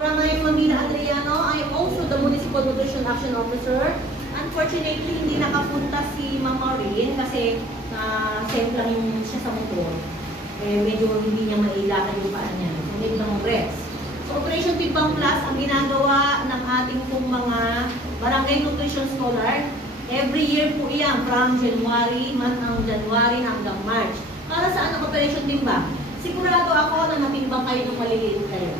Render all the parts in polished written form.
Barangay Mamina Adriano, I am also the Municipal Nutrition Action Officer. Unfortunately, hindi nakapunta si Ma'am Maureen kasi same lang yung siya sa motor. Medyo hindi niya mailakad yung paa niya. So, need lang rest. So, Operation Timbang Plus ang ginagawa ng ating pong mga Barangay Nutrition Scholar. Every year po iyan, from January, month ng January hanggang March. Para saan ang Operation Timbang? Sigurado ako na matimbang kayo ng maliliit kayo.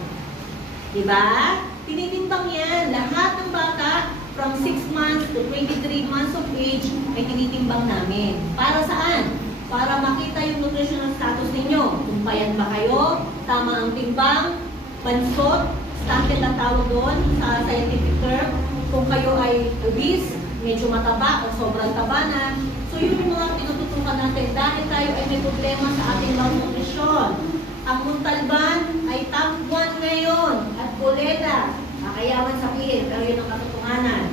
Diba? Tinitimbang yan. Lahat ng bata from 6 months to 23 months of age ay tinitimbang namin. Para saan? Para makita yung nutritional status ninyo. Kung payat ba kayo, tama ang timbang, bansot, stunted ang tawag doon sa scientific term. Kung kayo ay obese, medyo mataba o sobrang taba na. So yun yung mga tinututukan natin dahil tayo ay may problema sa ating malnutrition. Ang Montalban ay top 1 ngayon at Boleda, kakayaman sabihin, pero yun ang katotohanan.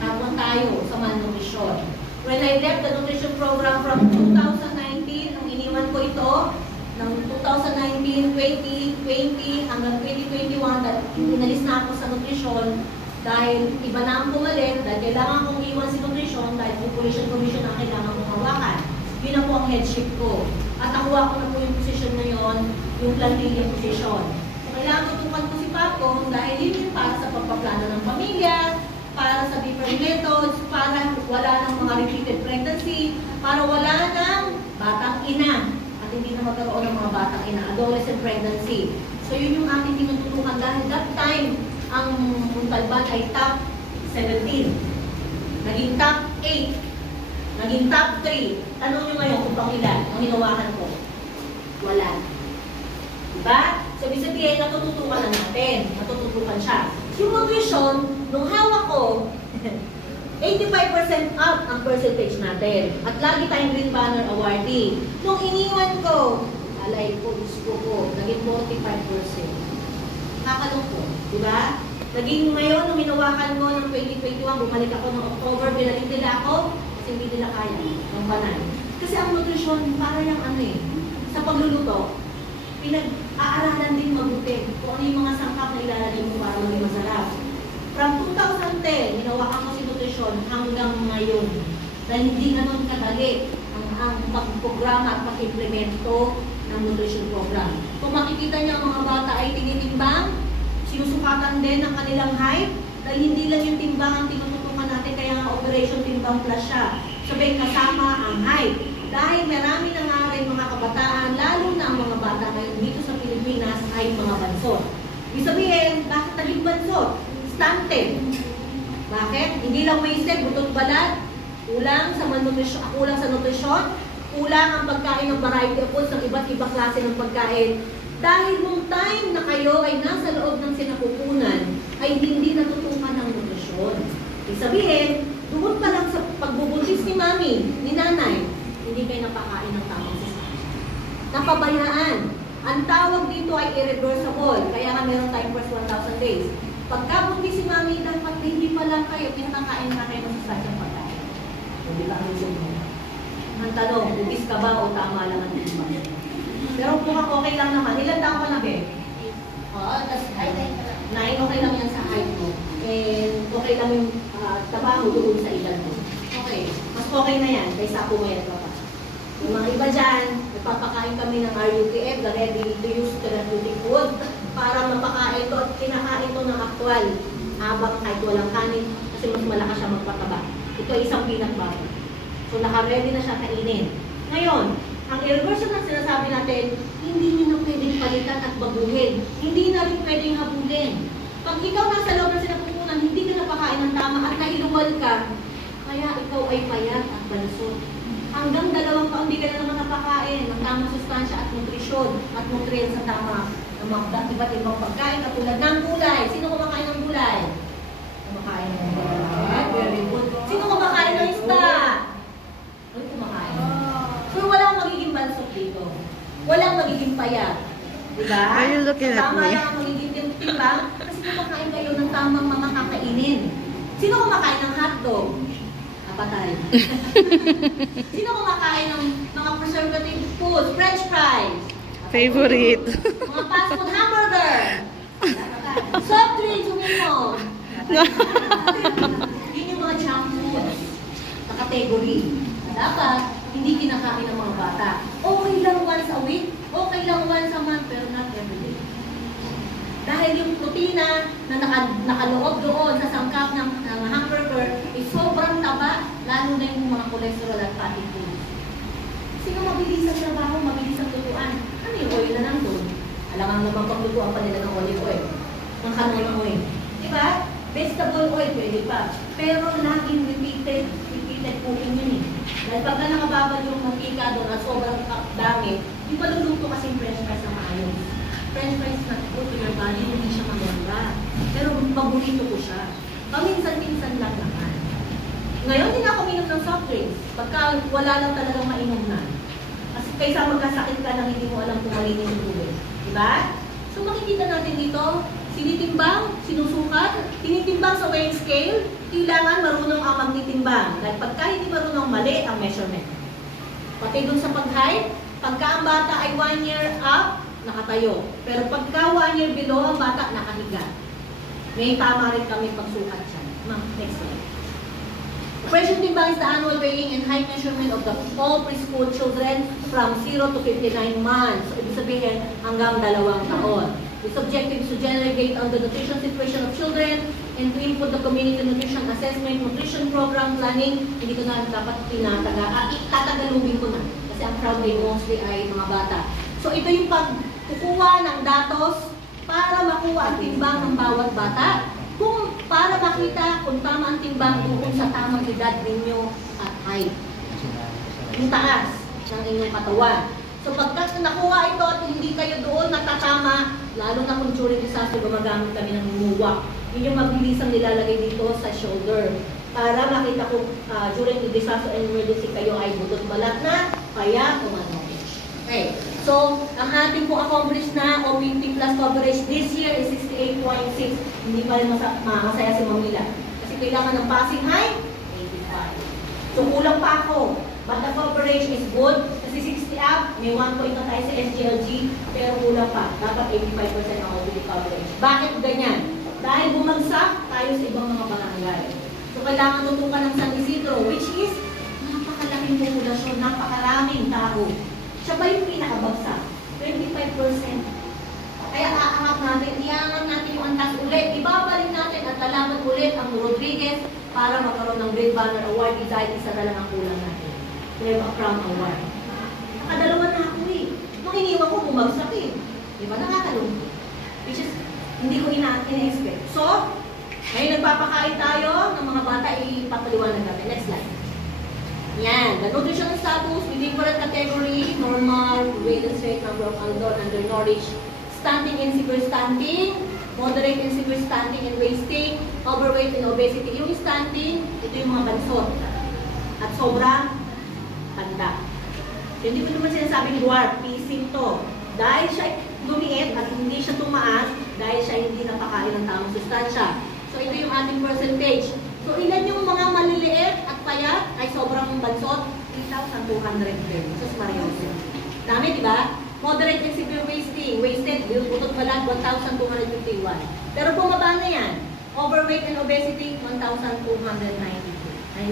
Top 1 tayo sa malnutrition. When I left the nutrition program from 2019, nung iniwan ko ito, ng 2019, 2020 hanggang 2021, inalis na ako sa nutrition dahil iba na ang pumalit, dahil kailangan kong iwan si nutrition dahil population commission ang kailangan kong hawakan. Yun na po ang headship ko. At nakuha ko na po yung position na yun, yung plantilla position. So, kailangan tutukan ko si Paco dahil yun yung para sa pagpaplano ng pamilya, para sa different methods, para wala ng mga repeated pregnancy, para wala ng batang ina, at hindi na magkaroon ng mga batang ina, adolescent pregnancy. So, yun yung ating tinututukan dahil that time, ang Montalban ay top 17. Naging top 8. Naging top 3. Tanong nyo ngayon kung pang ilan ang hinawakan ko. Wala. Diba? So, ibig sabihin, natututukan na natin. Natututukan siya. Yung nutrition, nung hawak ko, 85% up ang percentage natin. At lagi tayong Green Banner awardee. Nung iniwan ko, alay ko, gusto ko, naging 45%. Kakalungkot. Diba? Naging ngayon, nung hinawakan ko ng 2021, bumalik ako ng October, binalik nila ako, kasi hindi nila kaya ng banal. Kasi ang nutrition, para yung ano eh, sa pagluluto, pinag-aaralan din mabuti kung ano yung mga sangkap na ilalagay mo para maging masarap. From 2010, hinawakan ko si nutrition hanggang ngayon. Dahil hindi ganun kadali ang pag-programa at pag-implemento ng nutrition program. Kung makikita niyo ang mga bata ay tinitimbang, sinusukatan din ang kanilang height, dahil hindi lang yung timbang ang tinututukan natin, kaya nga Operation Timbang Plus siya. Sabihin kasama ang height. Dahil marami na nga rin mga kabataan, lalo na ang mga bata ngayon dito sa Pilipinas ay mga bansot. Ibig sabihin, bakit naging bansot? Stunted. Bakit? Hindi lang wasted, butot balat, kulang sa malnutrition, kulang sa nutrisyon, kulang ang pagkain ng variety of foods ng iba't ibang klase ng pagkain. Dahil nung time na kayo ay nasa loob ng sinapupunan, ay hindi natutukan ng nutrisyon. Ibig sabihin, doon pa lang sa pagbubuntis ni mami, ni nanay, hindi kayo napakain ng tamang sustansya. Napabayaan. Ang tawag dito ay irreversible, kaya nga meron tayong first 1,000 days. Pagkabuntis si mami, dapat hindi pa lang kayo pinakakain na kayo ng sustansyang pagkain. Hindi ka ang sumunod. Ang tanong, bugis ka ba o tama lang ang timbang? Pero kung okay lang naman, ilan taon ka na, Be? Oo, tapos 9, okay lang yan sa height mo. And okay lang yung trabaho doon sa edad mo. Okay, mas okay na yan, kaysa ako mayat ka pa. Yung mga iba dyan, nagpapakain kami ng RUTF, the ready to use therapeutic food, para mapakain to at kinakain to ng actual habang kahit walang kanin, kasi mas malakas siya magpataba. Ito ay isang peanut butter. So naka-ready na siya kainin. Ngayon, ang irreversible na sinasabi natin, hindi nyo na pwedeng palitan at baguhin. Hindi na rin pwedeng habulin. Pag ikaw nasa loob ng sinapupunan, hindi ka napakain ng tama at nailuwal ka, kaya ikaw ay payat at bansot. Hanggang 2 taon, hindi ka na naman napakain ng tamang sustansya at nutrisyon at nutrients sa tama ng mga iba't ibang pagkain katulad ng gulay. Sino kumakain ng gulay? Kumakain ng gulay. Very good. Sino kumakain ng isda? Ano kumakain? So walang magiging bansot dito. Walang magiging payat. Diba? Are you looking at Tama me? lang ang magiging timbang kasi kumakain kayo ng tamang mga kakainin. Sino kumakain ng hotdog? Patay. Sino kumakain ng mga preservative foods? French fries? Favorite. Mga fast food hamburger? Soft tingin mo? Yun yung mga junk foods na category. Dapat, hindi kinakain ng mga bata. Okay lang once a week, okay lang once a month, pero not every day. Dahil yung protina na nakaloob doon sa sangkap ng hamburger is sobrang taba, lalo na yung mga cholesterol at fatty foods. Kasi kung mabilis ang trabaho, mabilis ang lutuan. Ano yung oil na nandun? Alamang naman paglutuan pa nila ng olive oil. Ng canola oil. Diba? Vegetable oil, pwede pa. Pero laging repeated cooking yun eh. Dahil pagka nakababad yung mantika doon at sobrang dami, yung maluluto kasi yung french fries na maayos. French fries na good to your body, hindi siya maganda. Pero paborito ko siya. Paminsan-minsan lang naman. Ngayon, hindi na ako minom ng soft drinks. Pagka wala lang talagang mainom na. Kasi kaysa magkasakit ka nang hindi mo alam kung malinis yung tubig. Diba? So makikita natin dito, sinitimbang, sinusukat, tinitimbang sa weighing scale, kailangan marunong ang magtitimbang. Dahil pagka hindi marunong, mali ang measurement. Pati dun sa pag-height, pagka ang bata ay 1 year up, nakatayo. Pero pagka 1 year below, ang bata nakahiga. May tama rin kami pagsukat siya. Next slide. Operation timbang is the annual weighing and height measurement of all preschool children from 0 to 59 months. So, ibig sabihin, hanggang 2 taon. This objective is to generate data on the nutrition situation of children and to input the community nutrition assessment, nutrition program planning. Hindi ko na dapat tatagalugin ko na. Kasi ang crowd ay mostly ay mga bata. So, ito yung pagkukuha ng datos para makuha ang timbang ng bawat bata. Para makita kung tama ang timbang tungkol sa tamang edad ninyo at height. Yung taas ng inyong katawan. So pagkat nakuha ito at hindi kayo doon natatama, lalo na kung during disaster, gumagamit kami ng muwak. Yun yung mabilisang nilalagay dito sa shoulder. Para makita kung during the disaster and emergency kayo ay butot balat na, kaya umano. Okay. So, ang ating po accomplished na OPT plus coverage this year is 68.6. Hindi pa rin masaya si Mamila. Kasi kailangan ng passing height, 85. So, kulang pa ako. But the coverage is good. Kasi 60 up, may 1 point na tayo sa SGLG, pero kulang pa. Dapat 85% ang OPT coverage. Bakit ganyan? Dahil bumagsak tayo sa ibang mga barangay. So, kailangan tutukan ng San Isidro, which is napakalaking populasyon, napakaraming tao. Siya pa yung pinakabagsak, 25%. Kaya aangat natin, iangat natin yung antas ulit, ibabalik natin at lalaban ulit ang Rodriguez para magkaroon ng Great Banner Award dahil isa na lang ang kulang natin. We have a Crown Award. Nakadalawa na ako eh. Nung iniwan ko, bumagsak eh. Di ba? Nakakalungkot. Which is, hindi ko ina-expect. So, ngayon nagpapakain tayo ng mga bata, ipapaliwanag natin. Next slide. Yan, the nutritional status with different category, normal, weight and straight, number of undernourished, stunting and severe stunting, moderate and severe stunting and wasting, overweight and obesity. Yung stunting, ito yung mga bansot. At sobrang tanda. So, hindi ko naman sinasabing dwarf, pising to. Dahil siya lumiit at hindi siya tumaas, dahil siya hindi napakain ng tamang sustansya. So, ito yung ating percentage. So, ilan yung mga maliliit at payat ay sobrang bansot? 3,200 grams. Sus Mario. Dami, di ba? Moderate and severe wasting. Wasted, butot balat, 1,251. Pero bumaba na yan. Overweight and obesity, 1,293.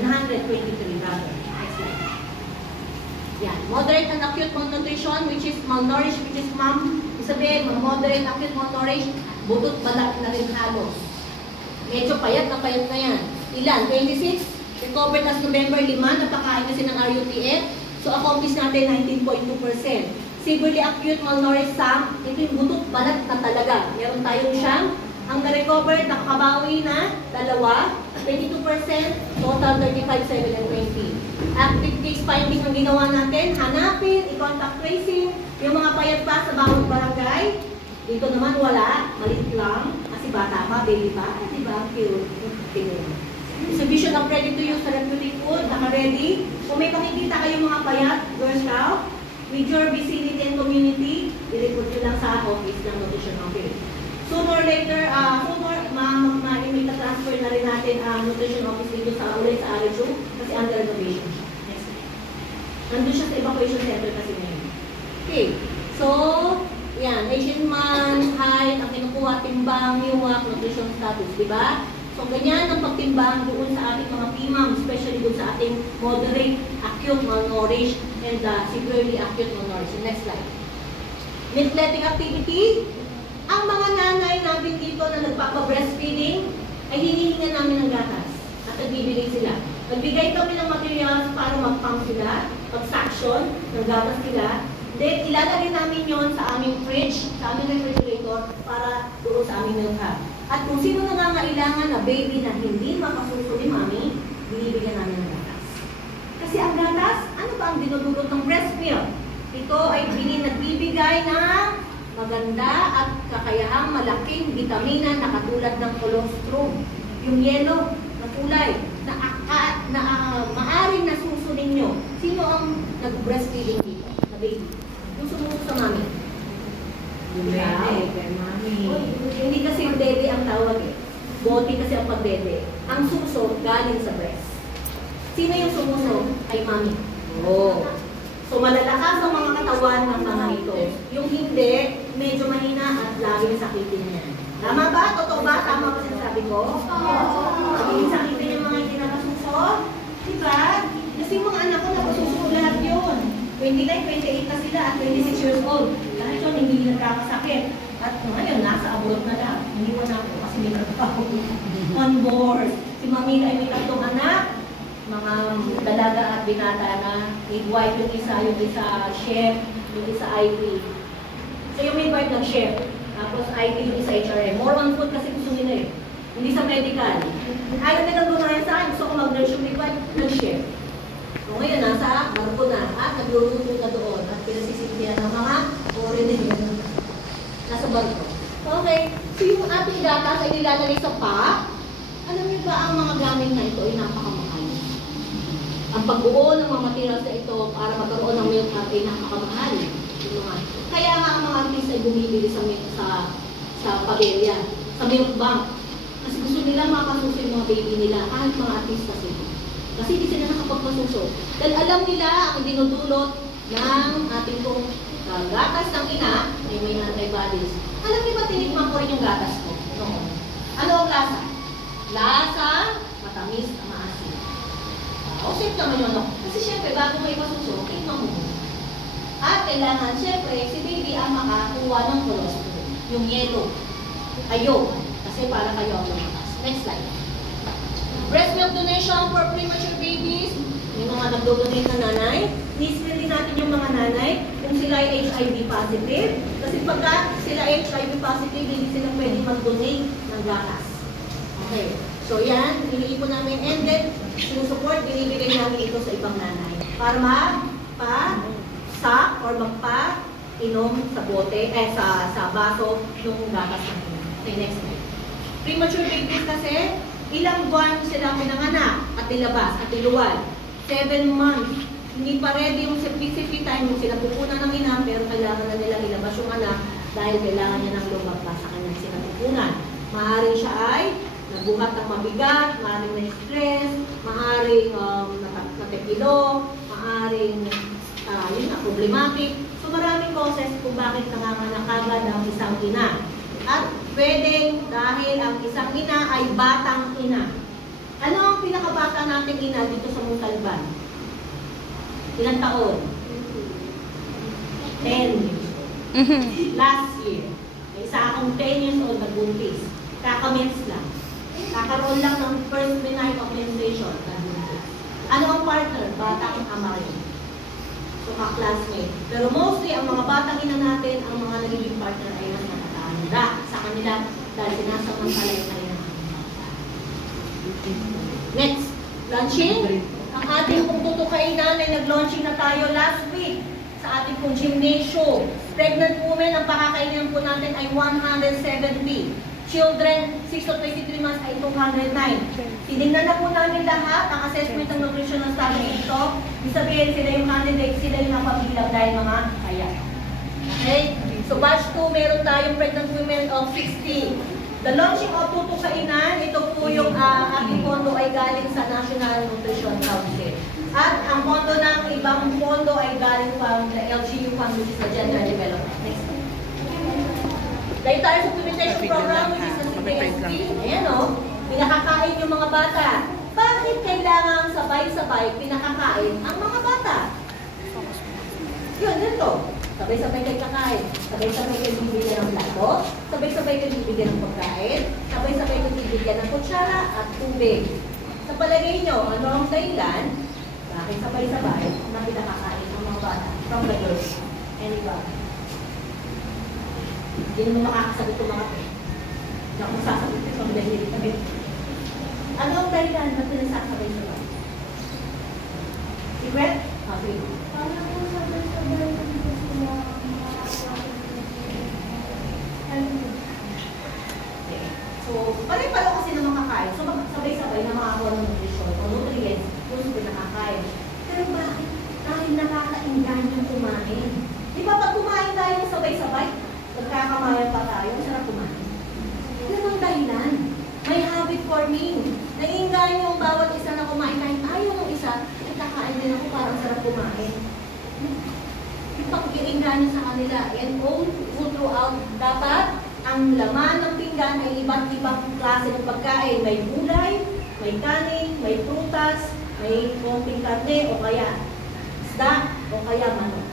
923 rather. Next slide. Yan. Moderate and acute malnutrition, which is malnourished, which is sabihin, moderate, acute malnourished, butot balat na rin halos. Medyo payat na yan. Ilan? 26? Recovered as November 5, napakain kasi ng RUTF. So, accomplish natin 19.2%. Severely acute malnourished SAM, ito yung butot balat na talaga. Meron tayong siyang, ang na-recovered, nakakabawi na, 2, 22%, total 35, 7, and 20. Active case finding ang ginawa natin, hanapin, i-contact tracing, yung mga payat pa sa bawat barangay. Dito naman wala, malit lang, kasi bata pa, baby pa, diba? Pure. Distribution of ready-to-use therapeutic food, naka-ready. Kung may makikita kayong mga payat, Girl Scout, with your vicinity and community, i-report nyo lang sa office ng nutrition office. Sooner or later, may transfer na rin natin ang nutrition office dito sa ulit sa RHU kasi under renovation siya. Next. Nandun siya sa evacuation center kasi ngayon. Okay. So, yan. Asian man, height, ang kinukuha, timbang, niwak, nutrition status. status, di ba? So, ganyan ang pagtimbang doon sa ating mga PMAM, especially doon sa ating moderate, acute malnourished, and severely acute malnourished. Next slide. Nephletic activity. Ang mga nanay namin dito na nagpapa-breastfeeding, ay hinihinga namin ng gatas at nagbibigay sila. Nagbigay kami ng materials para mag-pump sila, mag-suction, ng gatas sila. Then, ilalagay namin yon sa aming fridge, sa aming refrigerator, para doon sa aming milk hub. At kung sino nangangailangan na baby na hindi makasuso ni mami, binibigyan namin ng gatas. Kasi ang gatas, ano ba ang dinudulot ng breast milk? Ito ay nagbibigay ng maganda at kakayahang malaking vitamina na katulad ng colostrum. Yung yellow na kulay, na maaring nasuso ninyo. Sino ang nag-breastfeeding dito? Na baby? Yung sumuso sa mami. Yung bebe, kay mami. Hindi kasi yung dede ang tawag eh. Bote kasi ang pagdede. Ang suso galing sa breast. Sino yung sumuso? Kay mami. Oh. So malalakas ang mga katawan ng mga ito. Yung hindi, medyo mahina at laging sakitin niya. Tama ba? Totoo ba? Tama ba sinasabi ko? Laging sakitin yung mga hindi nakasuso? Diba? Kasi yung mga anak ko nakasuso lahat yun. 29, 28 na sila at 26 years old. Lahat yun, hindi nagkakasakit. At ngayon, nasa abroad na lang. Hindi ko na ako kasi may trabaho. On board. Si Mami ay may tatlong anak. Mga dalaga at binata na. Midwife yung isa chef, yung isa IV. So yung midwife ng chef. Tapos IV yung isa HRM. More on food kasi gusto nila eh. Hindi sa medical. Ayaw nilang gumayan sa akin. Gusto ko mag-nurse yung midwife ng chef. So ngayon, nasa barko na at nagluluto na doon at pinasisintihan ng mga foreigner. Nasa barko. Okay. So yung ating gatas ay nilalagay sa pack. Alam niyo ba ang mga gamit na ito ay napakamahal? Ang pagbuo ng mga materials na ito para magkaroon ng milk hub ay napakamahal. Kaya nga ang mga artist ay bumibili sa paberya, sa milk bank. Kasi gusto nila makasuso yung mga baby nila kahit mga artista sila. Kasi hindi sila nakapagpasuso. Dahil alam nila ang dinudulot ng ating pong gatas ng ina, ay may antibodies. Alam niyo ba tinikman ko rin yung gatas ko? No. Ano ang lasa? Lasa, matamis, maasim. O, safe naman yun, no? Kasi syempre, bago mo ipasuso, tingnan mo. At kailangan, syempre, si baby ang makakuha ng colostrum. Yung yellow. Ayaw. Kasi para kayo ang lumakas. Next slide. Breast milk donation for premature babies. Yung mga nagdodonate na nanay. Ni-screen din natin yung mga nanay kung sila ay HIV positive. Kasi pagka sila HIV positive, hindi sila pwede mag-donate ng gatas. Okay. So yan, iniipon namin. And then, sinusupport, binibigay namin ito sa ibang nanay. Para magpa-sak or magpa-inom sa bote, sa baso ng gatas natin. Okay, next slide. Premature babies kasi, ilang buwan sila pinanganak at nilabas at niluwal. 7 months. Hindi pa ready yung safety time yung sila pupunan ng ina, pero kailangan na nila ilabas yung anak dahil kailangan niya ng lumabas sa kanyang sinapupunan. Maaaring siya ay nagbuhat ng mabigat, maaaring na-stress, maaaring natekilo, maaaring yun na, problematic. So maraming causes kung bakit nanganganak agad ang isang ina. At pwedeng dahil ang isang ina ay batang ina. Ano ang pinakabata nating ina dito sa Montalban? Ilang taon? 10. Last year. May isa akong 10 years old na buntis. Kakamens lang. Kakaroon lang ng first night of menstruation. Ano ang partner? Batang ama rin. So, ka-classmate. Pero mostly, ang mga batang ina natin, ang mga nagiging partner ay mas nakakahanda sa kanila dahil sinasamantala yung kanilang bata. Next, launching. Ang ating pong tutukainan ay nag-launching na tayo last week sa ating pong gymnasium. Pregnant women, ang pakakainin po natin ay 170. Children, 6 to 23 months ay 209. Tinignan na po namin lahat ang assessment ng nutritional study ito. Ibig sabihin, sila yung candidate, sila yung napabilang dahil mga kaya. Okay? So batch 2, meron tayong pregnant women of 60. The launching of tutukainan, ito po yung ating pondo ay galing sa National Nutrition Council. At ang pondo ng ibang pondo ay galing from the LGU Fund, which is the Gender Development. Next. The entire supplementation program, which is the Wait lang. Ayan o, pinakakain yung mga bata. Bakit kailangan sabay-sabay pinakakain ang mga bata? Yun, ganito. Sabay-sabay kayo kakain. Sabay-sabay kayo bibigyan ng plato. Sabay-sabay kayo bibigyan ng pagkain. Sabay-sabay kayo bibigyan ng kutsara at tubig. Sa palagay nyo, ano ang dahilan? Bakit sabay-sabay na pinakakain ang mga bata from the birth? Anybody? Hindi naman makakasagot yung mga hindi ako masasagot ito ang dahil. Ano ang dahilan na pinasasabay-sabay? Secret? Okay. So, pare-paro kasi na makakain. So, sabay-sabay na makakuha ng nutrition o nutrients kung sino nakakain. Pero bakit? Dahil nakakainggan yung kumain. Di ba pag kumain tayo sabay-sabay, magkakamayan pa tayo, sarap kumain. Yan ang dahilan. May habit forming. Naiinggan yung bawat isa na kumain. Kahit ayaw ng isa, nagkakain din ako parang sarap kumain. Ipag-iinggan nyo sa kanila. And all throughout, dapat ang laman ng pinggan ay iba't ibang klase ng pagkain. May gulay, may kanin, may prutas, may konting karne, o kaya isda, o kaya manok.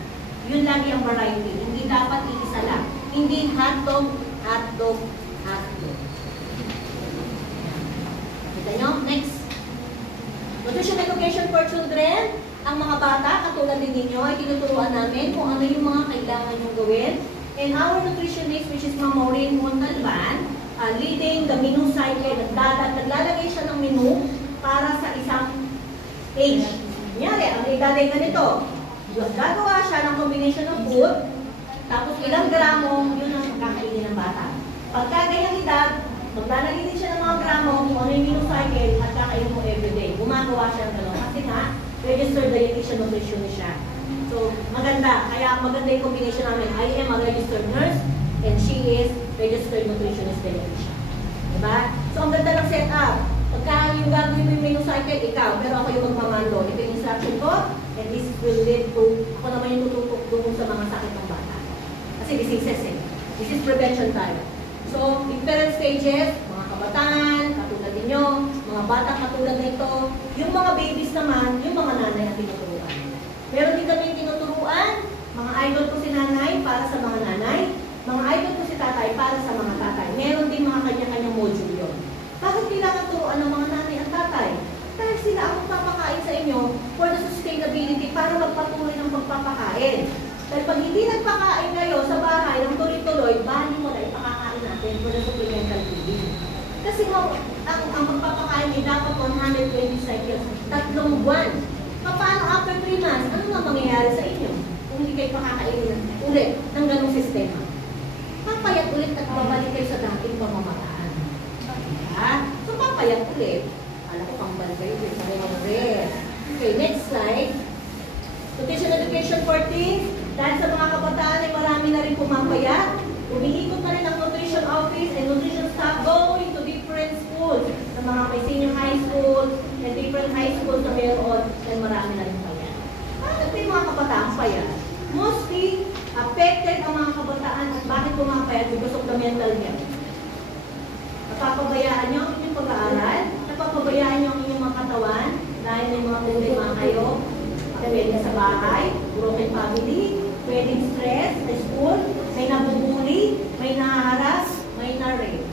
Yun lagi ang variety. Hindi dapat iisa lang. Hindi hotdog, hotdog, hotdog. Kita nyo? Next. Nutrition education for children. Ang mga bata, katulad din ninyo, ay tinuturuan namin kung ano yung mga kailangan nyo gawin. And our nutritionist, which is Ma'am Maureen Montalban, leading the menu cycle, naglalagay siya ng menu para sa isang age. Kunyari, ang ilalagay ganito, gagawa siya ng combination of food, tapos ilang gramo, yun ang kakainin ng bata. Pagka ganyang edad, maglalagay din siya ng mga gramo kung ano yung menu cycle at kakainin mo everyday. Gumagawa siya ng gano'n. Kasi nga, registered dietitian nutritionist siya. So, maganda. Kaya maganda yung combination namin. I am a registered nurse and she is registered nutritionist dietitian. Diba? So, ang ganda ng setup. Pagka yung gagawin mo yung menu cycle, ikaw. Pero ako yung magmamando. Ito yung instruction ko. And this will lead to, ako naman yung tututok doon sa mga sakit ng bata. Kasi diseases eh. This is prevention tayo. So, different stages, mga kabataan, katulad ninyo, mga bata katulad nito, yung mga babies naman, yung mga nanay ang tinuturuan. Meron din kami tinuturuan, mga idol ko si nanay para sa mga nanay, mga idol ko si tatay para sa mga tatay. Meron din mga kanya-kanyang module yun. Bakit kailangan turuan ng mga nanay at tatay? Dahil sila ang magpapakain sa inyo for the sustainability para magpatuloy ng pagpapakain. Dahil pag hindi nagpakain kayo sa bahay ng tuloy-tuloy, bali mo na ipakakain natin for the supplemental feeding. Kasi ang pagpapakain ay dapat 120 cycles, 3 buwan. Paano after 3 months, ano nga mangyayari sa inyo? Kung hindi kayo pakakainin ulit ng ganong sistema. Papayat ulit at babalik kayo sa dating pamamataan. So papayat ulit. Alam ko pang balik kayo, sabi mo na rin. Okay, next slide. Nutrition education 14. Dahil sa mga kabataan ay marami na rin pumapayat. Umiikot na rin ang nutrition office and nutrition staff going to different schools. Sa mga may senior high school and different high schools na mayroon, and marami na rin payat. Bakit may mga kabataan payat? Mostly, affected ang mga kabataan at bakit pumapayat because of the mental health. Napapabayaan nyo ang inyong pag-aaral, napapabayaan nyo ang inyong mga katawan, dahil may mga problema kayo, pwede sa bahay, broken family, pwedeng stress sa school, may nabubuli, may naharas, may na-rape.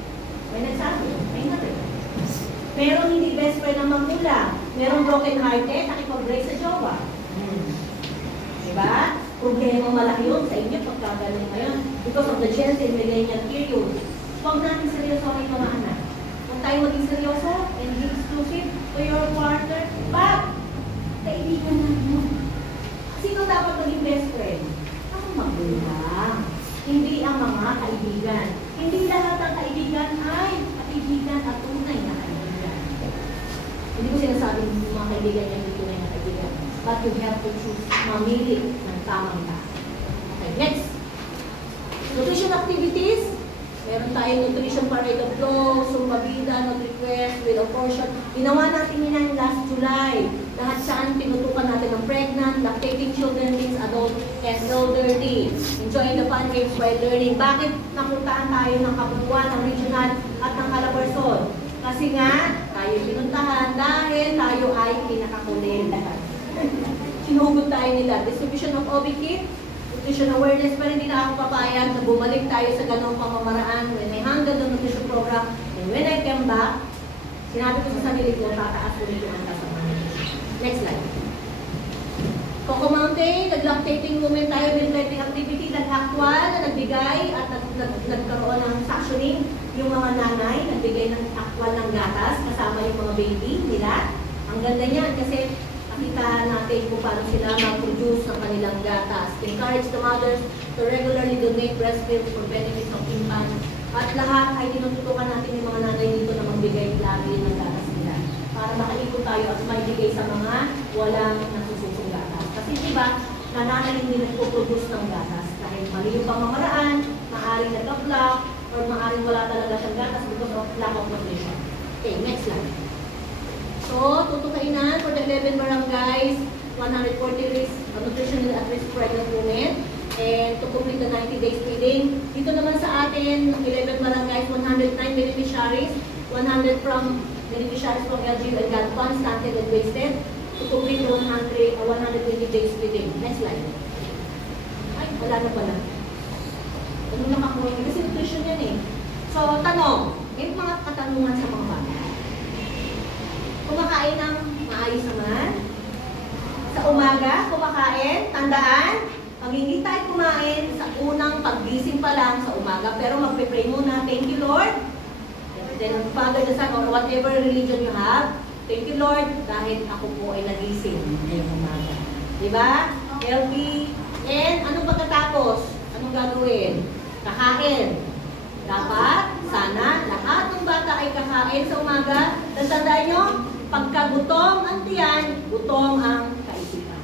May nagsabi, may na-rape. Merong hindi best friend ng magulang, merong broken hearted, nakipag-break sa jowa. Diba? Problema malaki yun sa inyo pagkagaling ngayon because of the Gen Z millennial period. Huwag natin seryosohin mga anak. Huwag tayo maging seryoso and be exclusive to your partner. But, kaibigan natin. Sino dapat maging best friend? Ang magulang. Hindi ang mga kaibigan. Hindi lahat ng kaibigan ay kaibigan at tunay na kaibigan. Hindi ko sinasabing mga kaibigan niya hindi tunay na kaibigan. But you have to choose mamili ng tamang tao. Okay, next. Nutrition activities. Meron tayong nutrition parade of flow, Zumba Vida, Nutri-Quest, Wheel of Fortune. Ginawa natin yun last July. Lahat saan tinutukan natin ng pregnant, lactating children, teens, adult, and elderly. Enjoying the fun games while learning. Bakit napuntaan tayo ng Kabutuan, ng regional at ng Calabarzon. Kasi nga, tayo pinuntahan dahil tayo ay pinakakunin. Sinugot tayo nila. Distribution of OB kit, nutrition awareness, pero hindi na ako papayag na bumalik tayo sa ganong pamamaraan when I handle the nutrition program. And when I came back, sinabi ko sa sarili ko, tataas ulit yung kasama. Next slide. Coco Mountain, nag-lactating women tayo, milk-letting activity, nag-actual na nagbigay at nagkaroon ng suctioning yung mga nanay, nagbigay ng actual ng gatas, kasama yung mga baby nila. Ang ganda niyan kasi nakita natin kung paano sila mag-produce ng kanilang gatas. Encourage the mothers to regularly donate breast milk for benefits of infants. At lahat ay tinututukan natin yung mga nanay dito na magbigay lagi ng gatas nila para makaikot tayo at maibigay sa mga walang nasususong gatas. Kasi diba, nanay hindi nagpo-produce ng gatas dahil mali yung pamamaraan, maaaring nag-block, or maaaring wala talaga siyang gatas because of lack of nutrition. Okay, next slide. So, tutukainan for the 11 barangays, 140 risk, nutritional at risk pregnant women, and to complete the 90 days feeding. Dito naman sa atin, 11 barangays, 109 beneficiaries, 100 from beneficiaries from LGU and God funds, stunted and wasted, to complete the 120 days feeding. Next slide. Ay, wala na pala. Ano nakakuha niya? Kasi nutrition yan eh. So, tanong, may mga katanungan sa mga bata. Kumakain ng maayos naman. Sa umaga, kumakain, tandaan, pag hindi tayo kumain sa unang paggising pa lang sa umaga, pero magpe-pray muna, thank you Lord. Then, Father, the Son, or whatever religion you have, thank you Lord, dahil ako po ay nagising ngayong umaga. Diba? Healthy. And, anong pagkatapos? Anong gagawin? Kakain. Dapat, sana, lahat ng bata ay kakain sa umaga. Tandaan nyo, pagka gutom ang tiyan, gutom ang kaisipan.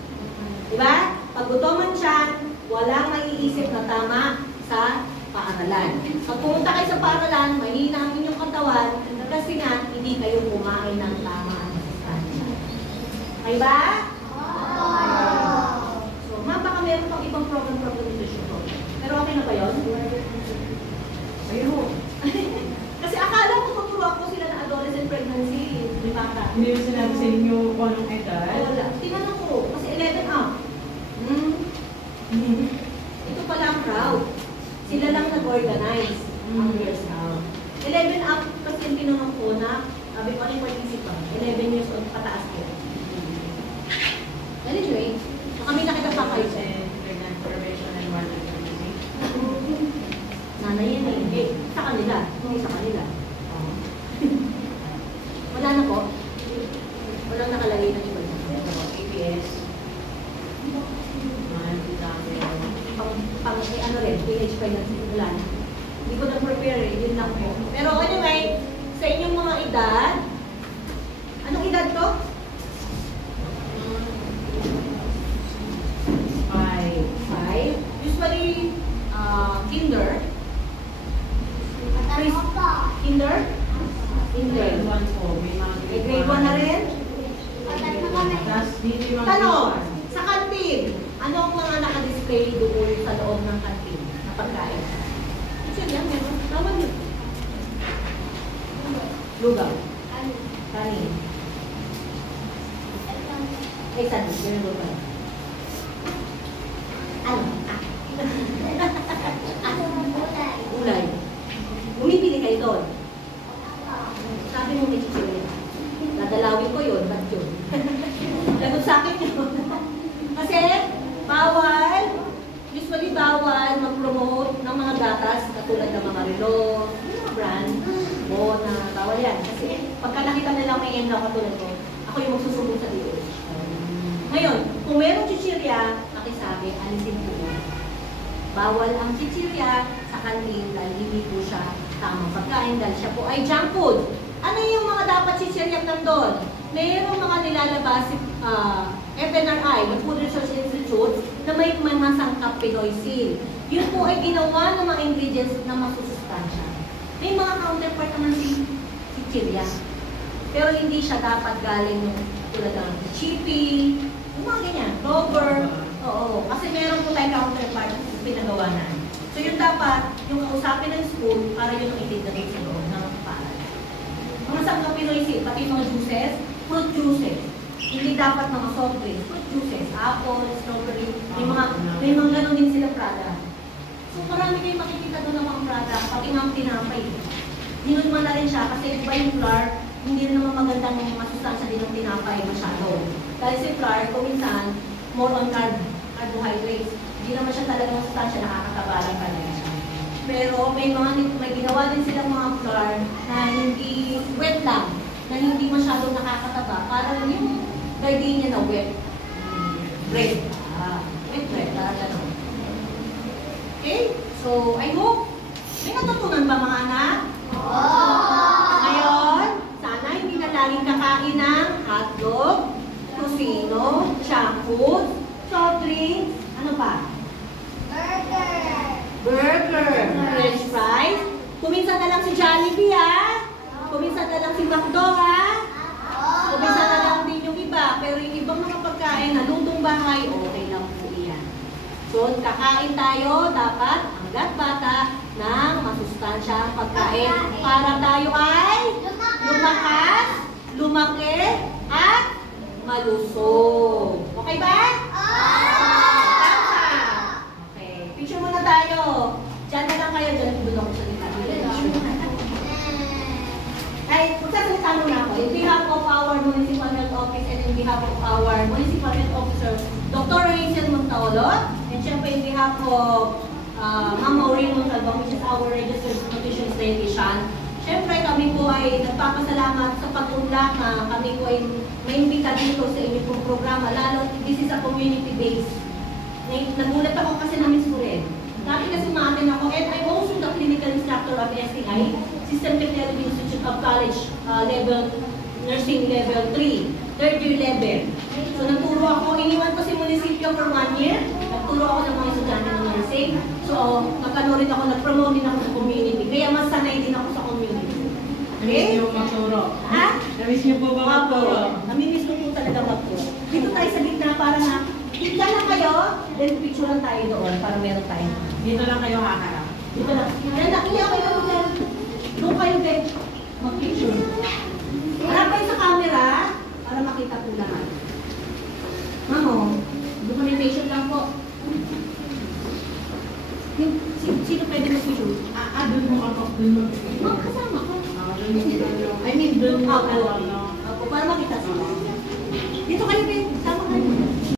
Diba? Pag gutom ang tiyan, walang maiisip na tama sa paaralan. Pag pumunta kayo sa paaralan, mahina ang inyong katawan kasi nga, hindi kayo kumain ng tama ang sustansya. Okay ba? So, baka meron pang ibang program nutrition ko. Pero okay na ba yun? Ayun. Kasi akala ko tuturo ako sila na adolescent pregnancy. Di bata. Hindi mo sinabi sa inyo kung anong edad? Wala. Tinanong ko. Kasi 11 up. Ito pala ang crowd. Sila lang nag-organize ang years out. 11 up kasi yung tinanong ko na sabi ko ano yung participant. 11 years old pataas ko. Anyway, kami nakita pa kayo. Pregnant prevention and water pregnancy. Nanay yan eh. Sa kanila. Hindi sa kanila. Wala na po. Walang nakalagay na iba na. APS. Pang ano rin, PH pregnancy. Wala na. Hindi ko na-prepare eh. Yun lang po. Pero anyway, sa inyong mga edad, anong edad to? 5. Usually, kinder. Kinder? Kinder. Grade 1 po. May grade 1 na rin? Tapos dito yung mga Tanong, sa kantin, ano ang mga naka-display doon sa loob ng kantin na pagkain? Kasi yan, meron. Tawag yun. Lugaw. Kanin. Ay, saan? Meron lugaw. Ano? Gulay. Bumibili kayo doon. Sabi mo may chichirya. Dadalawin ko yun, ba't yun? Lagot sa akin yun. Kasi, bawal, usually bawal mag-promote ng mga gatas katulad ng mga Relo, mga brand, Bona, bawal yan. Kasi pagka nakita nila may enlaw katulad ko, ako yung magsusumbong sa DOH. Ngayon, kung merong chichirya, nakisabi, alisin po yun. Bawal ang chichirya sa kantin dahil hindi po siya tamang pagkain dahil siya po ay junk food. Ano yung mga dapat chichirya nandun? Mayroong mga nilalabas FNRI, the Food Research Institute, na may mga sangkap pinoysil. Yun po ay ginawa ng mga ingredients na masusustansya. May mga counterpart naman si chichirya. Pero hindi siya dapat galing tulad ng chippy, yung mga ganyan, rubber. Oo, kasi meron po tayong counterpart na pinagawa na. So yun dapat, yung kausapin ng school, para yun ang itidagay sa loob ng yung mga juices, fruit juices. Hindi dapat mga soft drinks, fruit juices, apple, strawberry, may mga ganun din sila product. So marami kayong makikita doon ng mga product, pati nga tinapay. Hinulma na rin siya kasi iba yung flour, hindi rin naman magandang masustansya din ng tinapay masyado. Dahil si flour, kuminsan, more on carbohydrates. Hindi naman siya talagang masustansya, nakakataba lang talaga siya. Pero may ginawa din silang mga flour na hindi wet lang, na hindi masyadong nakakataba. Parang yung gardenia na wet bread. Wet bread, parang gano'n. Okay? So, I hope may natutunan ba mga anak? Ngayon, sana hindi na laging kakain ng hotdog, kusino, junk food, soft drinks, ano pa? Burger, french fries. Kuminsan na lang si Jollibee ha. Kuminsan na lang si McDo ha. Kuminsan na lang din yung iba. Pero yung ibang mga pagkain na lutong bahay, okay lang po iyan. So, kakain tayo dapat hanggat bata ng masustansyang pagkain para tayo ay lumakas, lumaki, at malusog. Okay ba? Picture muna tayo. Diyan na lang kayo. Diyan doon ako sa likod. Ay, magsasalita muna ako. In behalf of our Municipal Health Office and in behalf of our Municipal Health Officer, Dr. Rachel Montaolo, and syempre in behalf of Ma'am Maureen Montalbong, which is our Registered Nutrition Dietitian, syempre kami po ay nagpapasalamat sa pag-unlak na kami po ay may imbita dito sa inyong pong programa, lalo this is a community-based. Nagulat ako kasi na Miss Furel. Dati kasi umaaten ako, and I'm also the clinical instructor of STI, System Technology Institute of College Nursing Level 3, third year level. So nagturo ako, iniwan ko si munisipyo for 1 year, nagturo ako ng mga estudyante ng nursing. So nagkano rin ako, nag-promote din ako sa community, kaya mas sanay din ako sa community. Namiss niyo magturo? Ha? Namiss niyo po ba magturo? Namimiss ko po talaga magturo. Dito tayo sa gitna para na tignan lang kayo, then picture lang tayo doon para meron tayo. Dito lang kayo haharap. Dito lang. Yan, nakiya kayo doon. Doon kayo din mag-picture. Harap kayo sa camera para makita po lahat. Mamo, documentation lang po. Sino pwede mag-picture? Doon mo ako. Doon mo. Kasama ko. I mean, doon mo. Ako, para makita sila. Dito kayo din. Sama kayo.